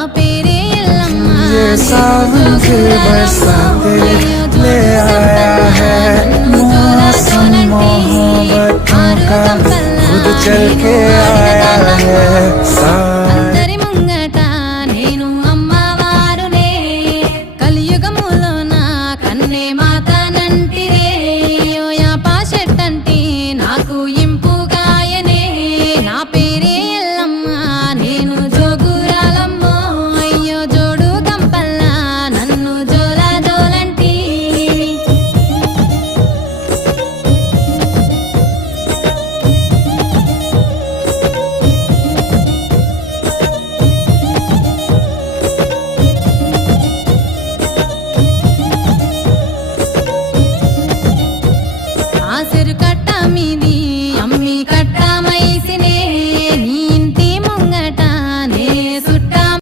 ये सावन की बरसाते ले आया है मौसम मोहब्बतों का खुद चल के आया है।